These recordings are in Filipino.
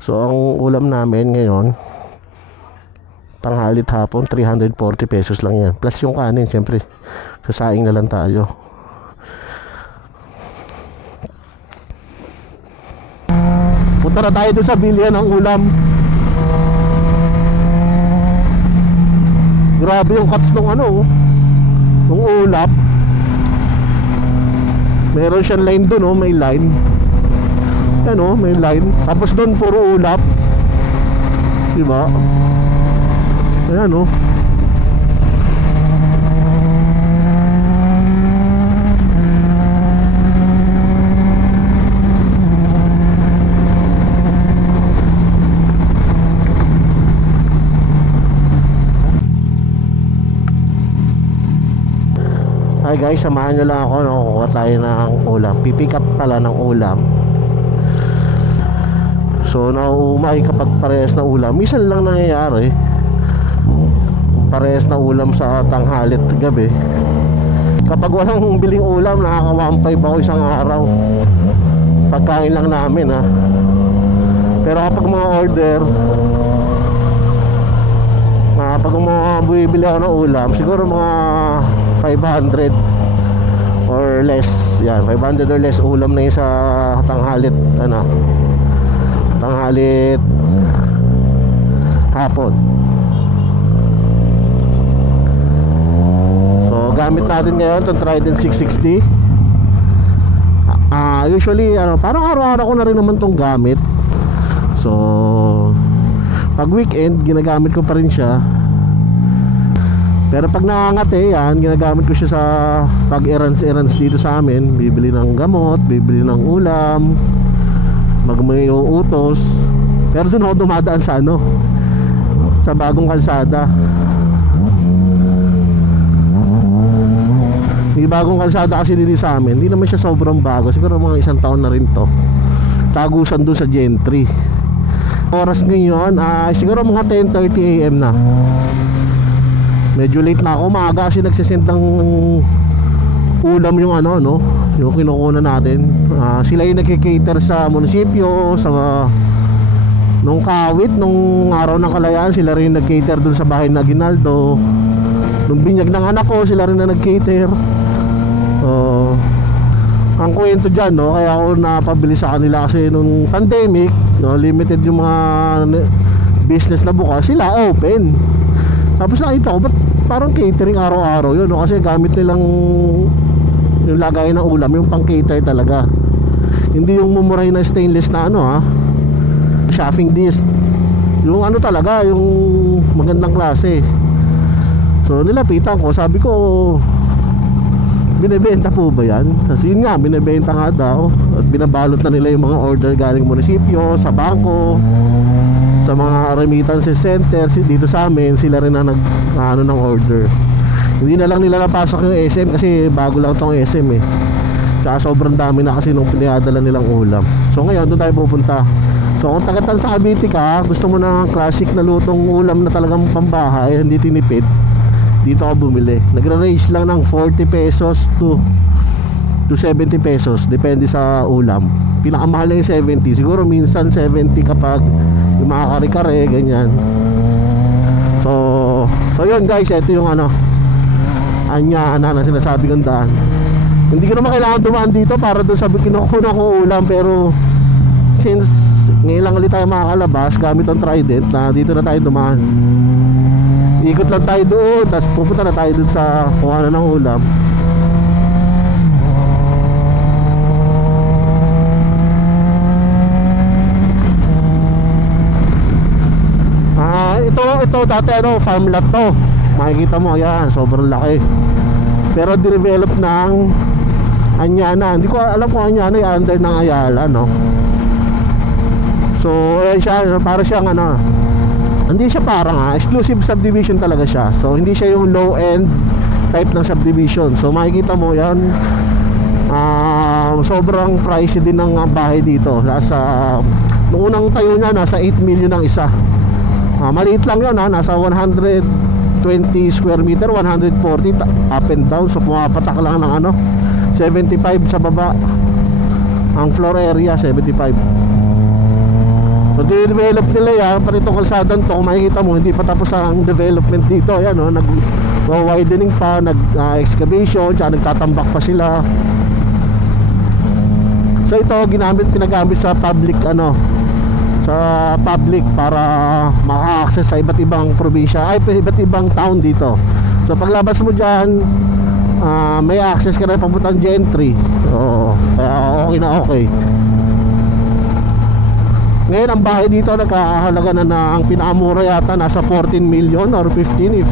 So ang ulam namin ngayon, tanghalit hapon, 340 pesos lang yan. Plus yung kanin, siyempre. Sasaing na lang tayo. Punta na tayo doon sa bilihan ng ulam. Grabe yung cuts nung ano, nung ulap. Meron siyang line doon, oh, may line. Ano, may line. Tapos doon puro ulap. Diba? Ayan, oh. Hi guys, samahan nyo lang ako, kukuha tayo ng ulam. Pipick up pala ng ulam. So nauumay kapag parehas na ulam. Minsan lang nangyayari parehas na ulam sa tanghalit gabi. Kapag walang biling ulam, nakaka 1.5 ako isang araw. Pagkain lang namin, ha. Pero kapag mga order, pag bumibili ako ng ulam, siguro mga 500 or less. Yan, 500 or less ulam na yun sa tanghalit, ano, tanghalit hapon. So gamit natin ngayon itong Trident 660. Usually ano, parang araw-araw ko na rin naman itong gamit. So pag weekend ginagamit ko pa rin siya. Pero pag nakangate, yan, ginagamit ko siya sa pag-errands dito sa amin. Bibili ng gamot, bibili ng ulam, may uutos. Pero doon ako dumadaan sa ano, sa bagong kalsada. Yung bagong kalsada kasi dito sa amin, hindi naman siya sobrang bago. Siguro mga isang taon na rin to. Tagusan doon sa Gentry. Oras ngayon, siguro mga 10:30 AM na. Medyo late na ako, maaga kasi nagsisend ng ulam yung ano, no, yung kinukuha natin. Sila yung nagkikater sa munisipyo, sa nung Kawit, nung araw ng Kalayaan, sila rin yung nagkater dun sa bahay na Aguinaldo. Nung binyag ng anak ko, sila rin na nagkater. Ang kwento dyan, no, kaya ako napabili sa kanila kasi nung pandemic, no, limited yung mga business na bukas, sila open. Tapos nakita ko, ba't parang catering araw-araw yun, no? Kasi gamit nilang yung lagay ng ulam, yung pang cater talaga. Hindi yung mumuray na stainless na ano, ha, chafing dish. Yung ano talaga, yung magandang klase. So nilapitan ko, sabi ko, binibenta po ba yan? Kasi yun nga, binibenta nga daw. At binabalot na nila yung mga order galing munisipyo, sa bangko, sa mga remittances center dito sa amin. Sila rin na ano ng order. Hindi na lang nila napasok yung SM kasi bago lang tong SM, eh. Tsaka sobrang dami na kasi nung pinadala nilang ulam. So ngayon doon tayo pupunta. So kung tagatan sa Cavite ka, gusto mo ng classic na lutong ulam na talagang pambahay, hindi tinipid, dito ka bumili. Nagra-range lang ng 40 pesos to 70 pesos, depende sa ulam. Pinakamahal na yung 70, siguro minsan 70 kapag yung mga kare-kare, ganyan. So yun guys, ito yung ano, Anyaan na sinasabi kong daan. Hindi ko naman kailangan dumaan dito para doon sabi kinukuha ko ulam, pero since ngayon lang ulit tayo makakalabas gamit ang Trident, na dito na tayo dumaan. Ikot lang tayo doon, tapos pupunta na tayo doon sa kuhanan ng ulam. Ito dati ano, farm lot to. Makikita mo, ayan, sobrang laki. Pero dinevelop ng Anyana. Hindi ko alam kung Anyana ay under ng Ayala, no? So, ayan siya, para siyang ano, hindi siya parang exclusive subdivision talaga siya. So, hindi siya yung low-end type ng subdivision. So, makikita mo yan, sobrang pricey din ng bahay dito. Noong unang tayo niya, nasa 8 million ang isa. Maliit lang yun, nasa 120 square meter, 140 up and down. So pumapatak lang ng ano, 75 sa baba. Ang floor area 75. So i-develop nila yan. Para itong kalsadang to, kung makikita mo, hindi pa tapos ang development dito. Ayan o, nag-widening pa, nag-excavation, tsaka nagtatambak pa sila. So ito, pinagamit sa public, sa public para maka-access sa iba't ibang probinsya, iba't ibang town dito. So paglabas mo dyan, may access ka na papuntang Gentry. Oo, kaya okay na okay. Ngayon ang bahay dito nagkakahalaga na ang pinakamura yata nasa 14 million or 15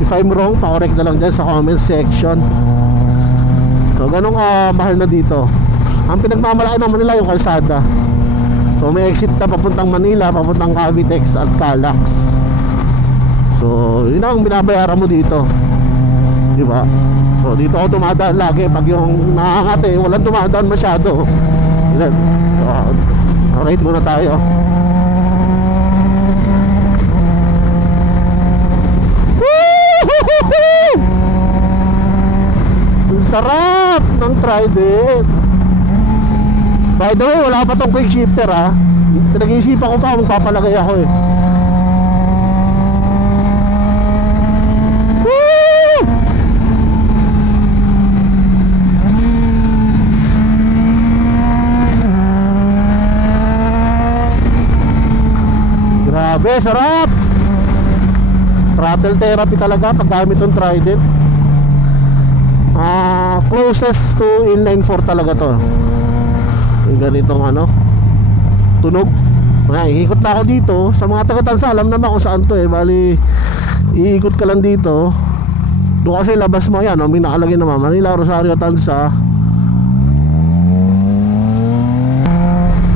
if I'm wrong, pa-correct na lang dyan sa comment section. So ganun mahal na dito. Ang pinagmamalaki naman nila yung kalsada. So may exit na papuntang Manila, papuntang Cavitex at Calax. So yun ang binabayaran mo dito, diba? So dito ako dumadaan lagi. Pag yung nakakate, walang dumadaan masyado. Ilan? Alright, muna tayo. Ang sarap ng Trident. By the way, wala pa tong quick shifter ha. Pinag-iisipan ko pa, magpapalagay ako eh. Grabe, sarap. Throttle therapy talaga pag gamit ng Trident. Closest to inline 4 talaga to. Yung ganitong tunog. Iikot na ako dito. Sa mga taga-Tansa, alam naman kung saan to eh. Bali, iikot ka lang dito. Doon kasi labas mo yan, may nakalagay naman Manila, Rosario, Tansa.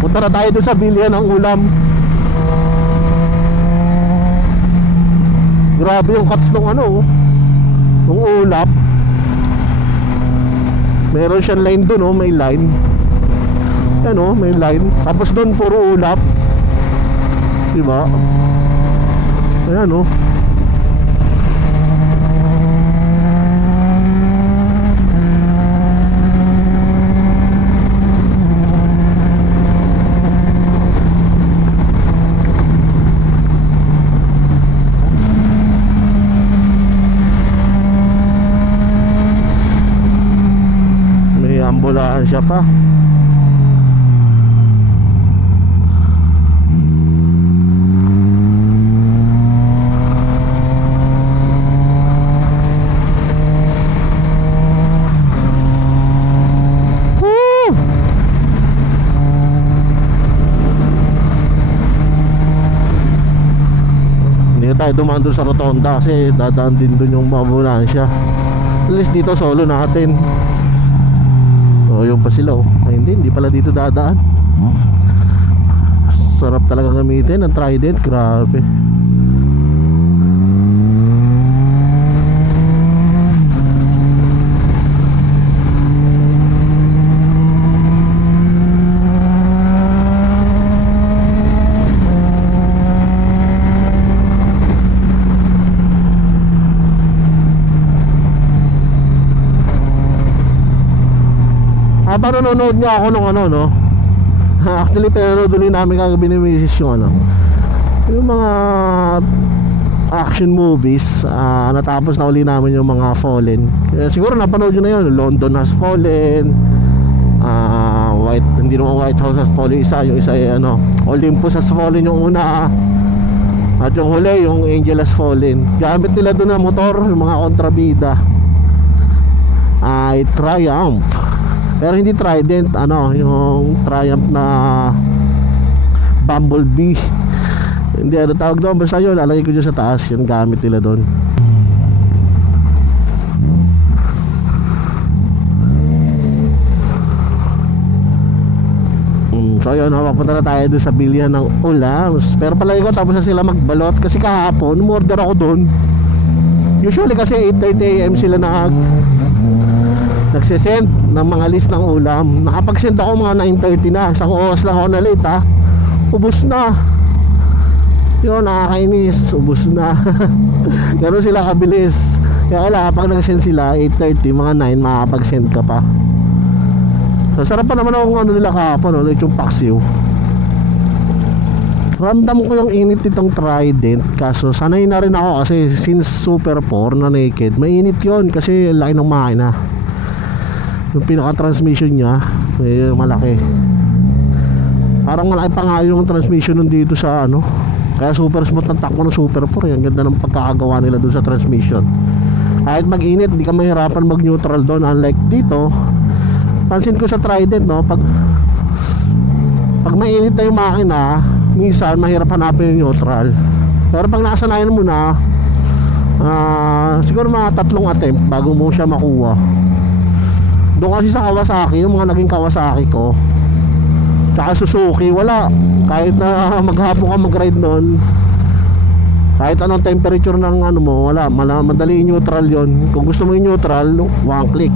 Punta na tayo doon sa bilihan ng ulam. Grabe yung cuts nung nung ulap. Meron siyang line doon, may line. Yan may line. Tapos doon puro ulap. Diba? Ayan may ambulansya pa. Tayo dumaan doon sa rotonda kasi dadaan din doon yung ambulansya. At least dito solo natin. Yun pa sila Ay hindi pala dito dadaan. Sarap talaga gamitin ang Trident, grabe. Habang nanonood niya ako nung actually pinanood ulit namin kagabi ni Mrs. yung mga action movies. Natapos na uli namin yung mga Fallen. Siguro napanood nyo na yun. London Has Fallen, hindi naman White House Has Fallen isa. Yung isa ay Olympus Has Fallen yung una. At yung huli yung Angel Has Fallen. Gamit nila doon na motor, yung mga kontrabida ay Triumph. Pero hindi Trident, yung Triumph na Bumblebee. Hindi tawag doon, basta yun, lalagay ko dyan sa taas. Yung gamit nila doon. So yun, papunta na tayo doon sa bilihan ng ulam. Pero palagi ko tapos na sila magbalot. Kasi kahapon, umorder ako doon. Usually kasi 8:30 AM sila nagsesend ng mga list ng ulam. Nakapag-send ako mga 9:30 na. Isang oras lang ako na late ubos na. Yun, nakakainis. Ubos na. Gano'n sila kabilis. Kaya pag nag-send sila 8:30, mga 9 makakapag-send ka pa. So sarap pa naman akong nila kahapon, ulit yung paksiw. Ramdam ko yung init nitong Trident. Kaso sanay na rin ako kasi since Super 4 na naked, mainit yon kasi laki ng makina. Yung pinaka-transmission niya malaki. Parang malaki pa nga yung transmission nun dito sa ano. Kaya super smooth ng takbo ng Super 4. Ang ganda ng pagkakagawa nila dun sa transmission. Kahit mag-init, di ka mahirapan mag-neutral doon. Unlike dito, pansin ko sa Trident, no, pag mainit na yung makina, minsan mahirap hanapin yung neutral. Pero pag nakasanayan mo na, siguro mga 3 attempt bago mo siya makuha. Doon kasi sa Kawasaki, yung mga naging Kawasaki ko tsaka Suzuki, wala. Kahit na maghapon ka mag-ride nun, kahit anong temperature ng ano mo, wala, madali neutral yon. Kung gusto mo yung neutral, one click.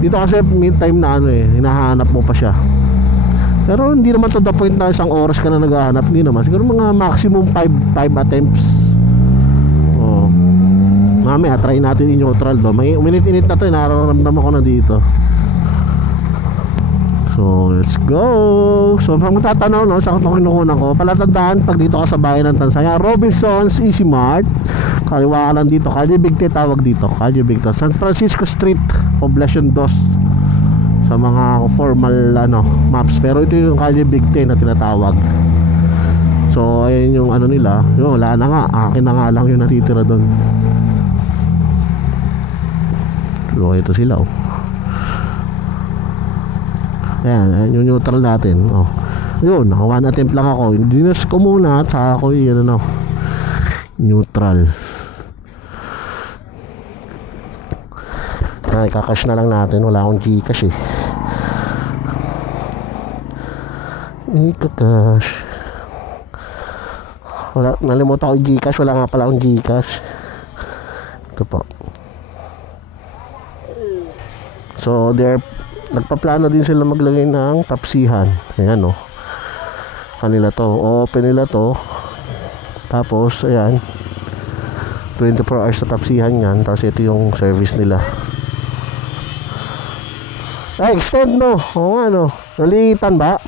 Dito kasi mid-time na ano hinahanap mo pa siya. Pero hindi naman to the point na isang oras ka na naghahanap. Hindi naman, siguro mga maximum 5 attempts. Mamaya try natin yung neutral do. May uminit-init na to, nararamdaman ko na dito. So let's go. So pag matatanaw, no, saan ko kinukunan ko, palatandaan pag dito ka sa bayan ng Tanzania, Robinsons Easy Mart, kaliwa ka lang dito, Calle Bigte tawag dito, Calle Bigte, San Francisco Street, Poblacion 2 sa mga formal ano maps. Pero ito yung Calle Bigte na tinatawag. So ayun yung ano nila, yun, wala na nga, akin na nga lang yung natitira doon. So ito sila, oh. Ayan, yung neutral natin. Oh. Yun, naka 1 attempt lang ako. Dinas ko muna at saka ako yun, ano, neutral. Ay, kakash na lang natin. Wala akong Gcash Kakash. Wala, nalimutan ko yung Gcash. Wala nga pala akong Gcash. Ito po. So, nagpaplano din sila maglagay ng tapsihan. Ayan, oh. Kanila to, open nila to. Tapos ayan, 24 hours sa tapsihan yan. Tapos ito yung service nila. Ay, extend, no. Oo nga, no. Nalitan ba?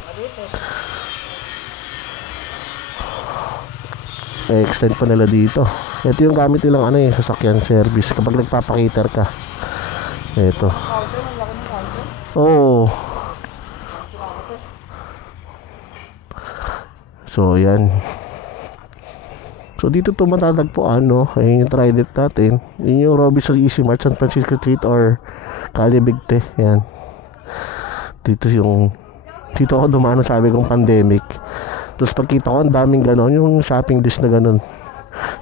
Extend pa nila dito. Ito yung gamit nilang ano, sasakyan service kapag nagpapakiter ka. Ito. Oh. So yan. So dito to matatagpuan, no. Ayun yung Trident natin. Yun yung Robinsons Easy Mart, San Francisco Street or Calle Bigte. Yan. Dito ako dumaan, sabi kong pandemic. Tapos pagkita ko ang daming ganon, yung shopping list na ganon.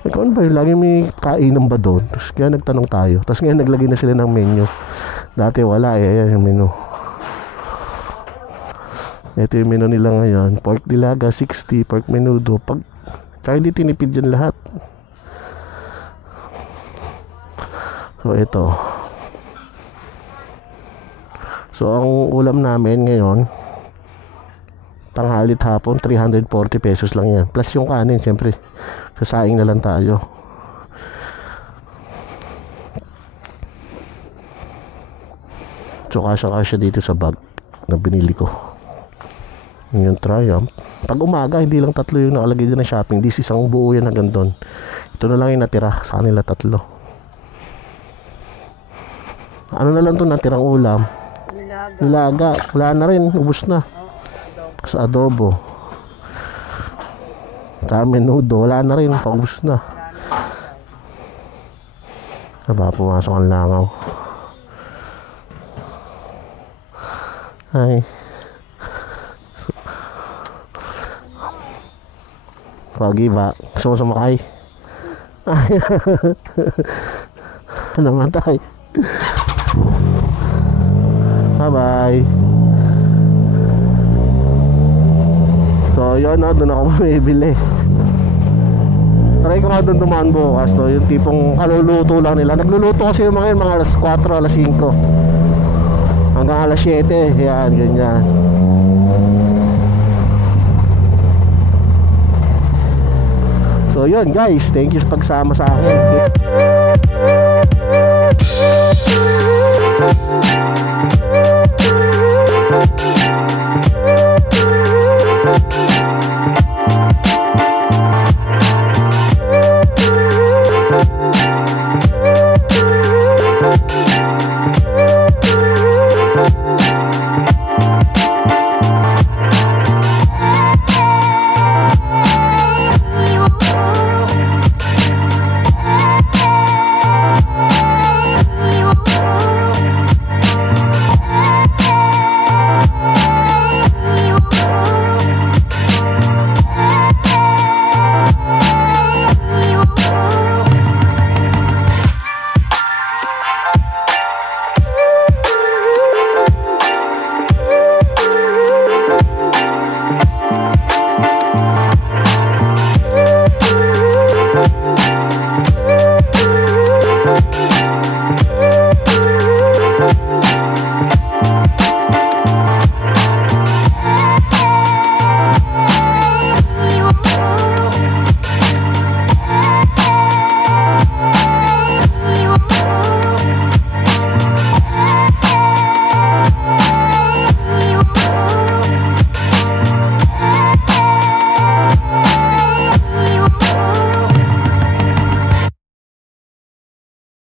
Ano ba yun? Lagi may kainan ba doon? Tapos kaya nagtanong tayo. Tapos ngayon naglagay na sila ng menu. Dati wala Ayan yung menu. Ito yung menu nila ngayon. Pork dilaga 60, pork menudo. Kaya hindi tinipid yan lahat. So ito. So ang ulam namin ngayon, tanghalit hapon, 340 pesos lang yan. Plus yung kanin, siyempre. Sasaing na lang tayo. So kasya dito sa bag na binili ko. Yung Triumph. Pag umaga, hindi lang 3 yung nakalagay dyan na shopping. This isang buo yan hanggang doon. Ito na lang yung natira. Sa kanila 3. Ano na lang to natirang ulam? Nilaga. Wala na rin. Ubus na. Sa adobo. Sa menudo. Wala na rin. Paubos na. Aba, pumasok ang langaw. Ay. Pagi ba? Gusto mo sumakay? Ay. Namatay. Bye-bye. So yun, doon ako bumibili. Try ko nga doon dumaan bukas to. Yung tipong kaluluto lang nila. Nagluluto kasi yung mga alas 4, alas 5 hanggang alas 7. Yan, ganyan. So yun guys, thank you sa pagsama sa akin.